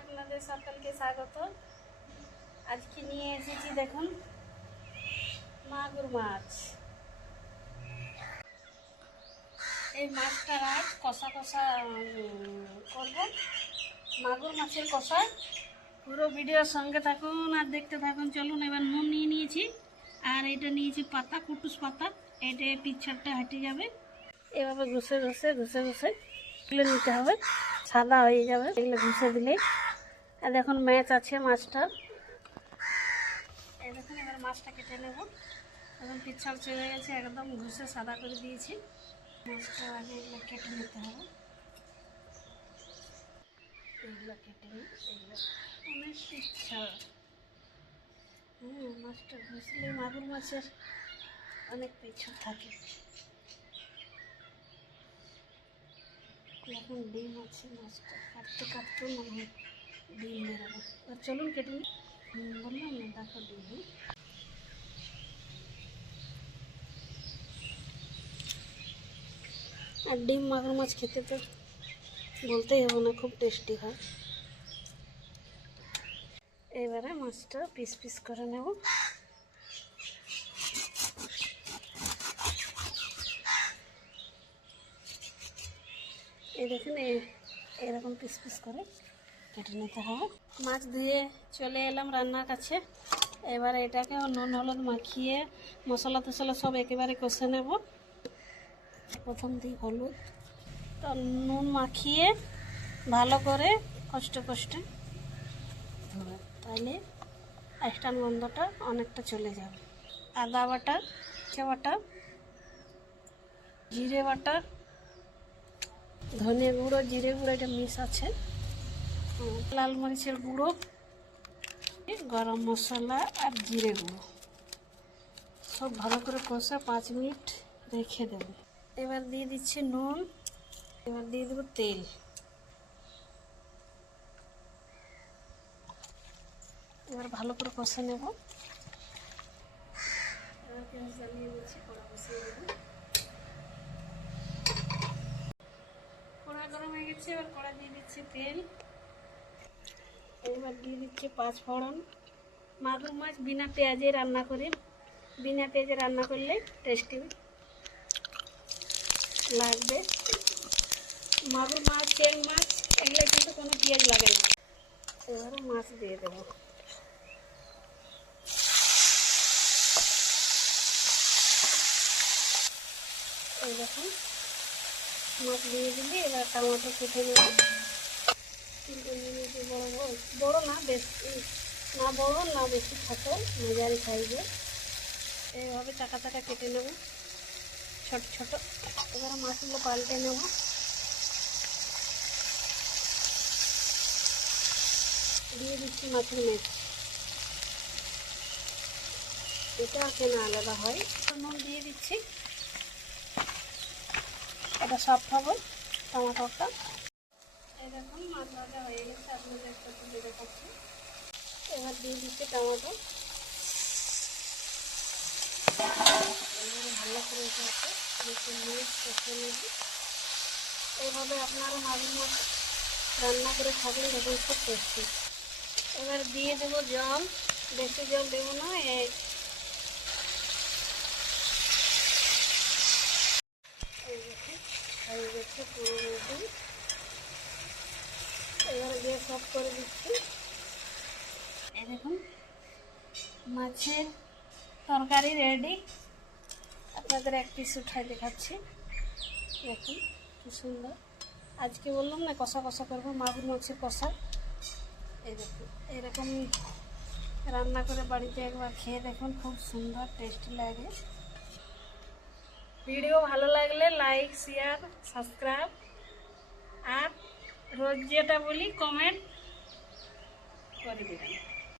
আপনাদের সকলকে স্বাগত। আজকে নিয়ে এসেছি দেখুন মাগুর মাছ। এই মাছটার আজ কষা কষা করব, মাগুর মাছের কষা। পুরো ভিডিওর সঙ্গে থাকুন আর দেখতে থাকুন। চলুন, এবার নুন নিয়ে নিয়েছি আর এটা নিয়েছি পাতা, কুটুস পাতা। এটা পিছারটা হেঁটে যাবে, এভাবে ঘষে ঘষে ঘষে ঘষে তুলে নিতে হবে, সাদা হয়ে যাবে এগুলো ঘষে দিলে। আর দেখুন ম্যাচ আছে মাছটার, এই দেখুন। এবার মাছটা কেটে নেব। এখন পিছাল চলে গেছে, একদম ঘষে সাদা করে দিয়েছি। মাছটা আগে এগুলো কেটে নিতে হবে, এগুলো কেটে নিই। এগুলো অনেক ইচ্ছা, মাছটা ঘষলে মাগুর মাছের অনেক পিছু থাকে। এখন ডিম আছে, মাছটা কাটতে কাটতে মনে হয় ডিম বেরোবে। আর চলুন কেটে নিই। বললাম না, দেখো ডিম। আর ডিম মাগুর মাছ খেতে তো বলতেই হবে না, খুব টেস্টি হয়। এবারে মাছটা পিস পিস করে নেব। এই দেখুন, এরকম পিস পিস করে কেটে নিতে হবে। মাছ ধুয়ে চলে এলাম রান্নার কাছে। এবারে এটাকে নুন হলুদ মাখিয়ে মশলা টশলা সব একেবারে কষে নেব। প্রথম দিই হলুদ, তো নুন মাখিয়ে ভালো করে কষ্টে কষ্টে ধরে, তাহলে স্টান গন্ধটা অনেকটা চলে যাবে। আদা বাটা, বাটা, জিরে বাটা, ধনে গুঁড়ো, জিরে গুঁড়ো এটা মিক্স আছে, লাল মরিচের গুঁড়ো, গরম মশলা আর জিরে গুঁড়ো সব ভালো করে কষে 5 মিনিট রেখে দেব। এবার দিয়ে দিচ্ছি নুন, এবার দিয়ে দেবো তেল। এবার ভালো করে কষে নেব। এবার গ্যাস জ্বালিয়ে দিচ্ছি, কড়া বসিয়ে দেবো। কড়া গরম হয়ে গেছে, এবার কড়া দিয়ে দিচ্ছি তেল। এবার দিয়ে দিচ্ছি 5 ফোড়ন। মাগুর মাছ বিনা পেঁয়াজে রান্না করি, বিনা পেঁয়াজে রান্না করলে টেস্টি লাগবে। মাগুর মাছ, চেং মাছ এগুলো কিন্তু কোনো পেঁয়াজ লাগে না। এবারে মাছ দিয়ে দেবো। এই দেখুন মাছ দিয়ে দিলি। এবার টমেটো কেটে নেব। 3টে মিনিটে বড় না, বেশি না বড় না বেশি ছোট, মাঝারি সাইজে এইভাবে চাকা চাকা কেটে নেব, ছোট ছোট। এবার মাছগুলো পাল্টে নেব। দিয়ে দিচ্ছি মাছের মেচ, এটা কেনা আলাদা হয়। নুন দিয়ে দিচ্ছি, এটা সফট হবে টমেটোটা। এই দেখুন মাছ ভাজা হয়ে গেছে, আপনাদের একটা তুলে দেখাচ্ছি। এবার দিয়ে দিচ্ছি টমেটো। ভালো করে এটাকে মিক্স কষে নেব। এইভাবে আপনারা মাগুর মাছ রান্না করে খাবেন, দেখুন খুব টেস্টি। এবার দিয়ে দেবো জল, বেশি জল দেবো না। হয়ে গেছে পুরো রেডি। এবার গ্যাস অফ করে দিচ্ছি। এই দেখুন মাছের তরকারি রেডি। আপনাদের এক পিস উঠাই দেখাচ্ছি, দেখুন কি সুন্দর। আজকে বললাম না কষা কষা করবো, মাগুর মাছের কষা। এই দেখুন এরকম রান্না করে বাড়িতে একবার খেয়ে দেখুন, খুব সুন্দর টেস্টি লাগে। ভিডিও ভালো লাগলে লাইক, শেয়ার, সাবস্ক্রাইব আর রোজ যেটা বলি কমেন্ট করে দেবেন।